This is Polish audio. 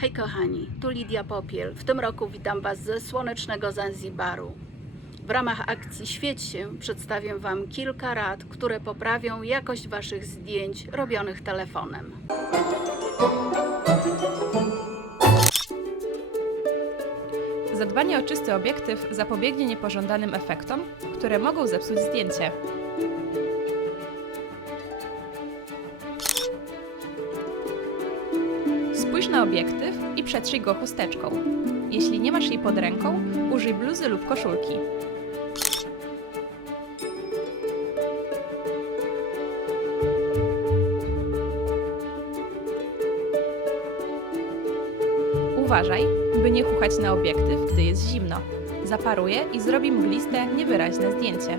Hej kochani, tu Lidia Popiel. W tym roku witam Was ze słonecznego Zanzibaru. W ramach akcji Świeć się przedstawię Wam kilka rad, które poprawią jakość Waszych zdjęć robionych telefonem. Zadbanie o czysty obiektyw zapobiegnie niepożądanym efektom, które mogą zepsuć zdjęcie. Spójrz na obiektyw i przetrzyj go chusteczką. Jeśli nie masz jej pod ręką, użyj bluzy lub koszulki. Uważaj, by nie chuchać na obiektyw, gdy jest zimno. Zaparuje i zrobi mgliste, niewyraźne zdjęcie.